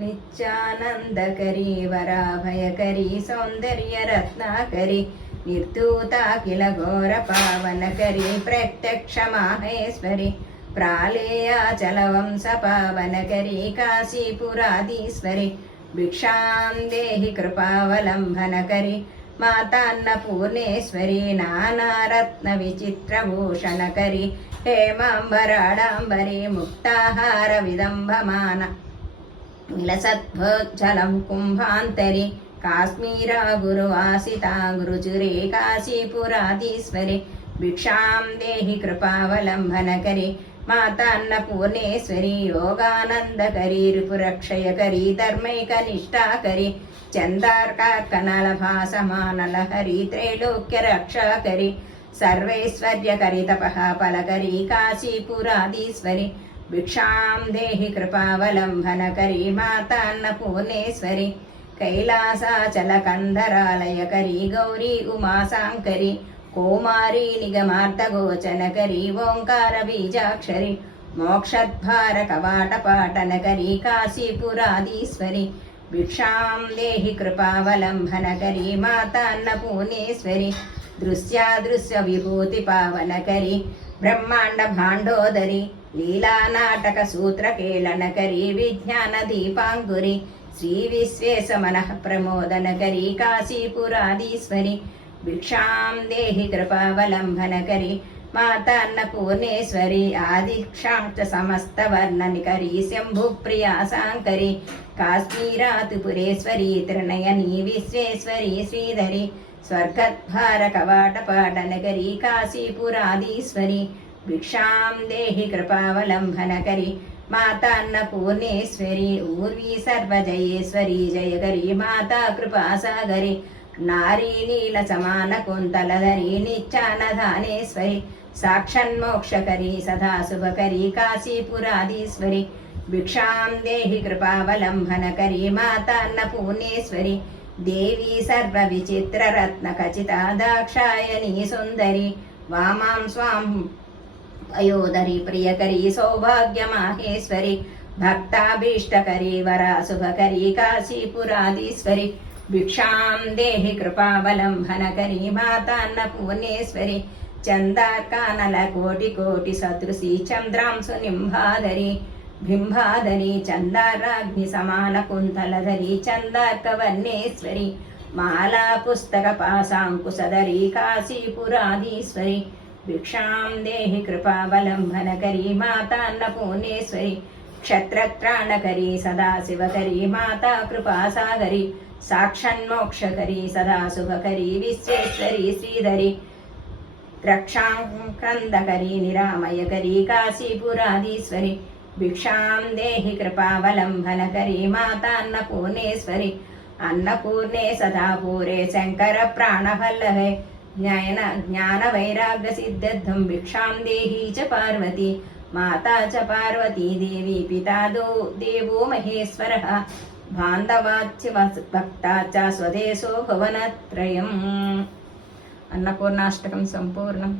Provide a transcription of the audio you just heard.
నిత్యానందకరీ వరాభయకరీ సౌందర్యరత్నాకరీ నిర్ధూతాఖిల ఘోర పావనకరీ ప్రత్యక్ష మాహేశ్వరి ప్రాళేయాచలవంశ పావనకరీ కాశీపురాధీశ్వరి భిక్షాం దేహి కృపావలంబనకరీ మాతాన్నపూర్ణేశ్వరి నానారత్న విచిత్రభూషణకరి హేమాంబరాడాంబరి ముక్తాహార విదంభమాన విలసద్భోజ్జలం కుంభాంతరి కాశ్మీరా గురువాసితా గురుచురే కాశీపురాధీశ్వరి భిక్షాం దేహి కృపావలంబనకరి మాతాన్నపూర్ణేశ్వరి యోగానందకరీ రిపురక్షయకరీ ధర్మైకనిష్టాకరి చందార్కార్కనలభాసమానలహరి త్రైలోక్య రక్షాకరి సర్వైశ్వర్యకరి తపః ఫలకరి కాశీపురాధీశ్వరి భిక్షాం దేహి కృపావలంబనకరి మాతాన్నపూర్ణేశ్వరి కైలాసాచలకందరాలయకరి గౌరీ ఉమాశాంకరి కోమారీ నిగమార్థగోచనకరి ఓంకార బీజాక్షరి మోక్షద్వార కవాటపాటనకరి కాశీపురాధీశ్వరి భిక్షాం దేహి కృపావలంబనకరి మాతాన్నపూర్ణేశ్వరి దృశ్యాదృశ్య విభూతి పావనకరి బ్రహ్మాండ భాండోదరి లీలానాటక సూత్రకేళనకరి విజ్ఞాన దీపాంకురి శ్రీ విశ్వేశ మనః ప్రమోదనకరి కాశీపురాధీశ్వరి భిక్షాం దేహి కృపావలంబనకరి మాతాన్నపూర్ణేశ్వరి ఆదిక్షాంచ సమస్త వర్ణనికరి శంభుప్రియాసాంకరి కాశ్మీరాతుపురేశ్వరి త్రినయని విశ్వేశ్వరి శ్రీధరి స్వర్గద్వార కవాటపాటనకరి కాశీపురాధీశ్వరి భిక్షాం దేహి కృపావలంబనకరి మాతాన్నపూర్ణేశ్వరి ఊర్వీ సర్వజయేశ్వరి జయకరి మాతా కృపాసాగరి నారీ నీల సమాన కుంతలధరి నిత్యానధానేశ్వరి సాక్షన్మోక్షకరి సదా శుభకరి కాశీపురాధీశ్వరి భిక్షాం దేహి కృపావలంబనకరి మాతాన్నపూర్ణేశ్వరి దేవీ సర్వ విచిత్ర రత్న ఖచిత దాక్షాయణీ సుందరి వామాం స్వాం అయోధరి ప్రియకరి సౌభాగ్య మాహేశ్వరి భక్తాభీష్టకరి వరాశుభకరి కాశీపురాధీశ్వరి భిక్షాం దేహి కృపావలంబనకరి మాతాన్నపూర్ణేశ్వరి చందార్కానల కోటి కోటి సదృశి చంద్రాంశు నింబాధరి బింబాధరి చందారాగ్ని సమాన కుంతలధరి చందార్కవర్ణేశ్వరి మాలా పుస్తక పాశాంకుశధరి కాశీపురాధీశ్వరి భిక్షాం దేహి కృపావలంబనకరి మాతాన్నపూర్ణేశ్వరి క్షత్రత్రాణకరి సదాశివకరి మాతా కృపాసాగరి సాక్షన్మోక్షకరి సదా శుభకరి విశ్వేశ్వరి శ్రీధరి రక్షాంకందకరి నిరామయకరి కాశీపురాధీశ్వరి భిక్షాం దేహి కృపావలంబనకరి మాతాన్నపూర్ణేశ్వరి అన్నపూర్ణే సదాపూరే శంకర ప్రాణవల్లభే జ్ఞాన వైరాగ్య సిద్ధ్యర్థం భిక్షాం దేహి చ పార్వతి మాతా చ పార్వతీ దేవి పితా దేవో మహేశ్వరః బాంధవాచ్చ భక్తా చ స్వదేశో భువనత్రయం. అన్నపూర్ణాష్టకం సంపూర్ణం.